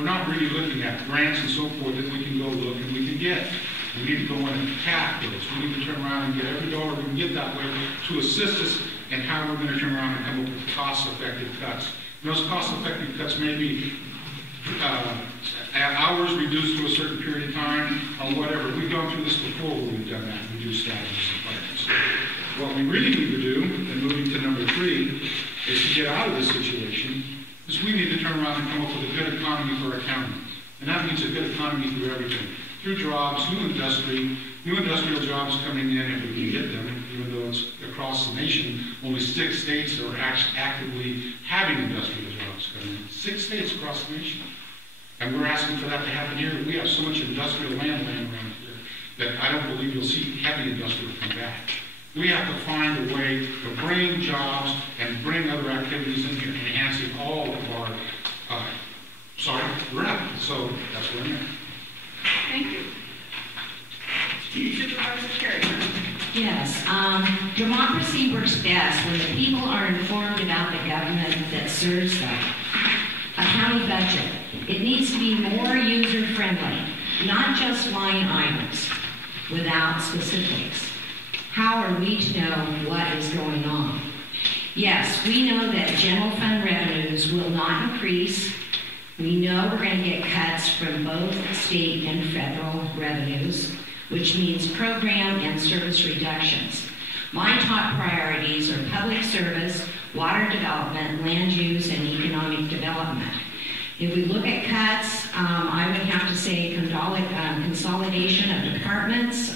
we're not really looking at grants and so forth that we can go look and we can get. We need to go in and attack those. We need to turn around and get every dollar we can get that way to assist us in how we're going to turn around and come up with cost-effective cuts. And those cost-effective cuts may be hours reduced to a certain period of time or whatever. We've gone through this before where we've done that, reduced salaries and plans. What we really need to do, and moving to number 3, is to get out of this situation, is we need to turn around and come up with a good economy for our county. And that means a good economy through everything. Through jobs, new industrial jobs coming in if we can get them, even though it's across the nation, only 6 states are actively having industrial jobs coming in. 6 states across the nation. And we're asking for that to happen here. We have so much industrial land around here that I don't believe you'll see heavy industrial come back. We have to find a way to bring jobs and bring other activities in here, enhancing all of our, revenue. So that's where I'm at. Thank you. Supervisor Carey. Yes, democracy works best when the people are informed about the government that serves them. A county budget. It needs to be more user-friendly, not just line items without specifics. How are we to know what is going on? Yes, we know that general fund revenues will not increase. We know we're going to get cuts from both state and federal revenues, which means program and service reductions. My top priorities are public service, water development, land use, and economic development. If we look at cuts, I would have to say consolidation of departments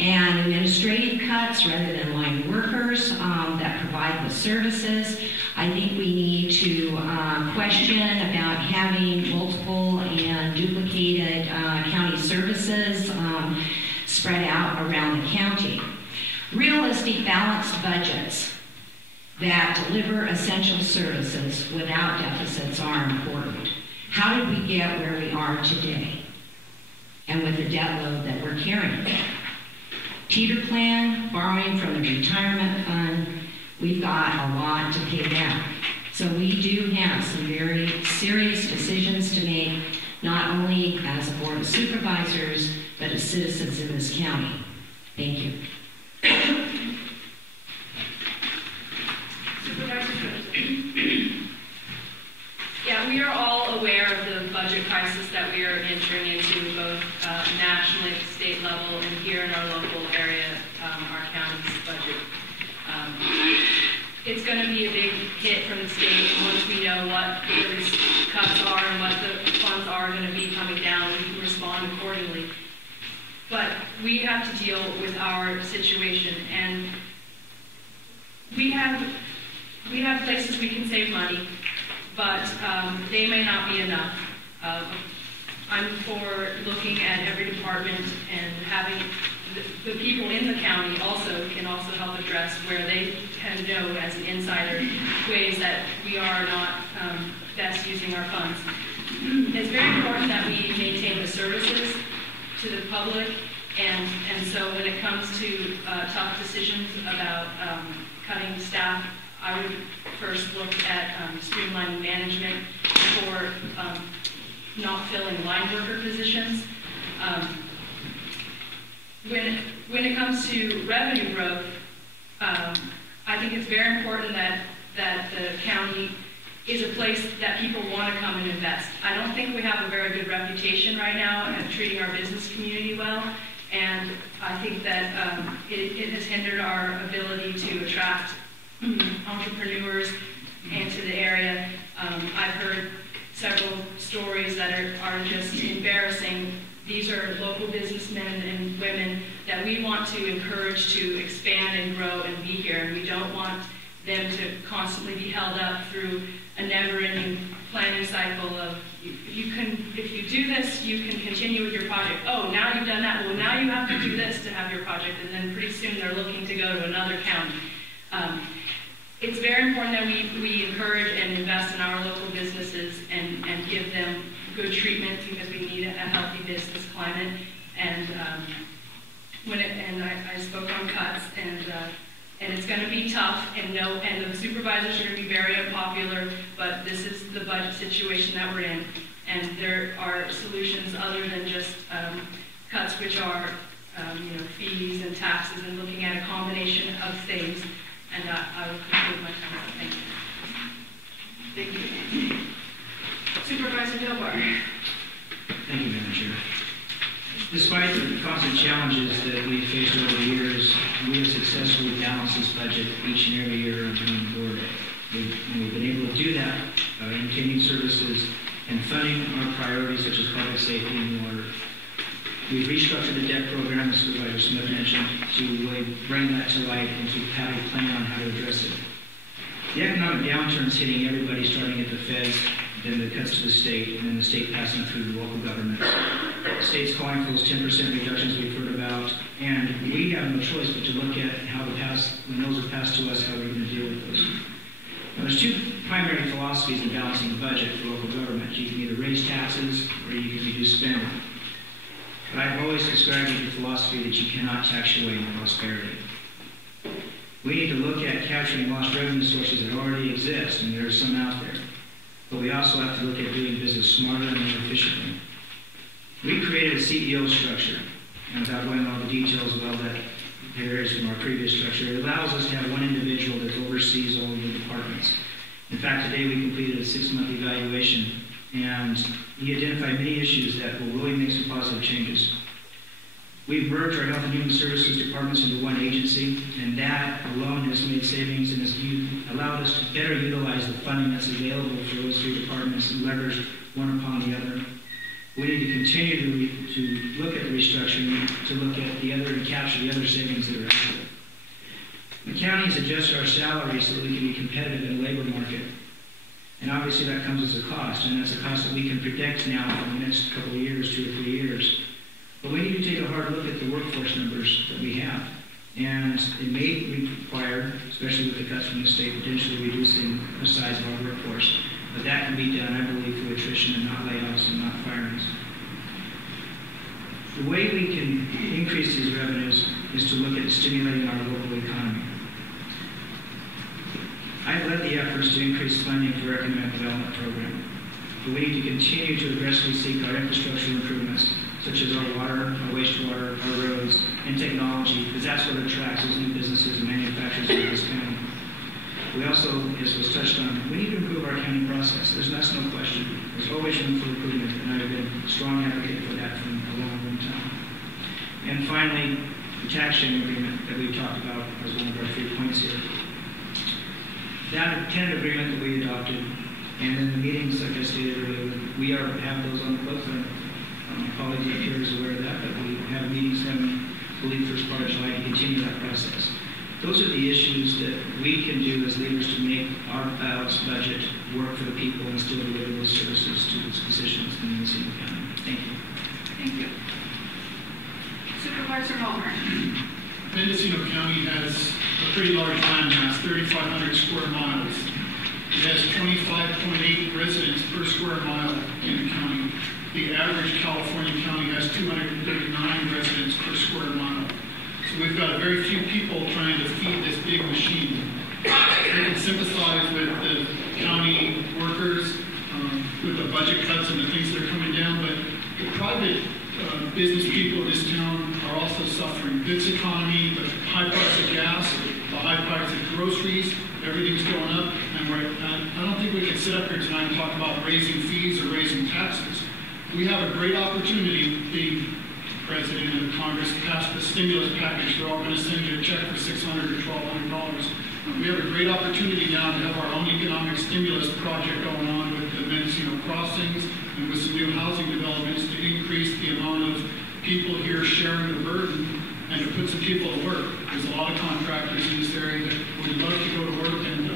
and administrative cuts rather than line workers that provide the services. I think we need to question about having multiple and duplicated county services spread out around the county. Realistic, balanced budgets that deliver essential services without deficits are important. How did we get where we are today and with the debt load that we're carrying? Teeter plan, borrowing from the retirement fund, we've got a lot to pay back. So we do have some very serious decisions to make, not only as a board of supervisors, but as citizens in this county. Thank you. Supervisor Johnson. Yeah, we are all aware of the budget crisis that we are entering into, both nationally at the state level and here in our local area, our county's budget. It's going to be a big hit from the state once we know what those cuts are and what the funds are going to be coming down. We can respond accordingly. But we have to deal with our situation, and we have places we can save money, but they may not be enough. I'm for looking at every department and having the people in the county can also help address where they can know as an insider ways that we are not best using our funds. It's very important that we maintain the services to the public, and so when it comes to tough decisions about cutting staff, I would first look at streamlining management for not filling line worker positions. When it comes to revenue growth, I think it's very important that the county is a place that people want to come and invest. I don't think we have a very good reputation right now at treating our business community well, and I think that it has hindered our ability to attract entrepreneurs into the area. I've heard several stories that are just embarrassing. These are local businessmen and women that we want to encourage to expand and grow and be here, and we don't want them to constantly be held up through a never-ending planning cycle of if you do this, you can continue with your project. Oh, now you've done that. Well, now you have to do this to have your project, and then pretty soon they're looking to go to another county. It's very important that we encourage and invest in our local businesses and give them good treatment, because we need a healthy business climate. And I spoke on cuts, and it's going to be tough, and the supervisors are going to be very unpopular, but this is the budget situation that we're in. there are solutions other than just cuts, which are fees and taxes, and looking at a combination of things. And I will conclude my comment. Thank you. Thank you. Supervisor Dilbar. Thank you, Madam Chair. Despite the constant challenges that we've faced over the years, we have successfully balanced this budget each and every year on the board. We've been able to do that by maintaining services and funding our priorities such as public safety and water. We've restructured the debt program, as Supervisor Smith mentioned, to really bring that to light and to have a plan on how to address it. The economic downturn is hitting everybody, starting at the feds, then the cuts to the state, and then the state passing through the local governments. The state's calling for those 10% reductions we've heard about, and we have no choice but to look at how when those are passed to us, how we're going to deal with those. Now, there's two primary philosophies in balancing the budget for local government. You can either raise taxes or you can reduce spending. But I've always described it as the philosophy that you cannot tax your way into prosperity. We need to look at capturing lost revenue sources that already exist, and there are some out there. But we also have to look at doing business smarter and more efficiently. We created a CEO structure, and without going into all the details of all that varies from our previous structure, it allows us to have one individual that oversees all of the departments. In fact, today we completed a 6-month evaluation, and he identified many issues that will really make some positive changes. We've merged our Health and Human Services departments into one agency, and that alone has made savings and has allowed us to better utilize the funding that's available for those three departments and leverage one upon the other. We need to continue to look at the restructuring, to look at the other and capture the other savings that are out there. The counties adjust our salaries so that we can be competitive in the labor market. And obviously that comes as a cost, and that's a cost that we can predict now for the next couple of years, 2 or 3 years. But we need to take a hard look at the workforce numbers that we have. And it may require, especially with the cuts from the state, potentially reducing the size of our workforce. But that can be done, I believe, through attrition and not layoffs and not firings. The way we can increase these revenues is to look at stimulating our local economy. I've led the efforts to increase funding for our economic development program. But we need to continue to aggressively seek our infrastructure improvements, such as our water, our wastewater, our roads, and technology, because that's what attracts those new businesses and manufacturers in this county. We also, as was touched on, we need to improve our county process. That's no question. There's always room for improvement, and I've been a strong advocate for that for a long, long time. And finally, the tax sharing agreement that we've talked about as one of our 3 points here. That tenant agreement that we adopted, and then the meetings, like I stated earlier, we have those on the books. My colleague up here is aware of that, but we have meetings coming, I believe, first part of July to continue that process. Those are the issues that we can do as leaders to make our balanced budget work for the people and still deliver those services to its constituents in Mendocino County. Thank you. Thank you. Supervisor Mulhern. Mendocino County has a pretty large land mass, 3,500 square miles. It has 25.8 residents per square mile in the county. The average California county has 239 residents per square mile. So we've got very few people trying to feed this big machine. I can sympathize with the county workers with the budget cuts and the things that are coming down, but the private business people in this town are also suffering. This economy, the high price of gas, the high price of groceries, everything's going up, and I don't think we can sit up here tonight and talk about raising fees or raising taxes. We have a great opportunity, the President and Congress passed the stimulus package. They're all going to send you a check for $600 or $1,200. We have a great opportunity now to have our own economic stimulus project going on with the Mendocino crossings and with some new housing developments to increase the amount of people here sharing the burden and to put some people to work. There's a lot of contractors in this area that would love to go to work and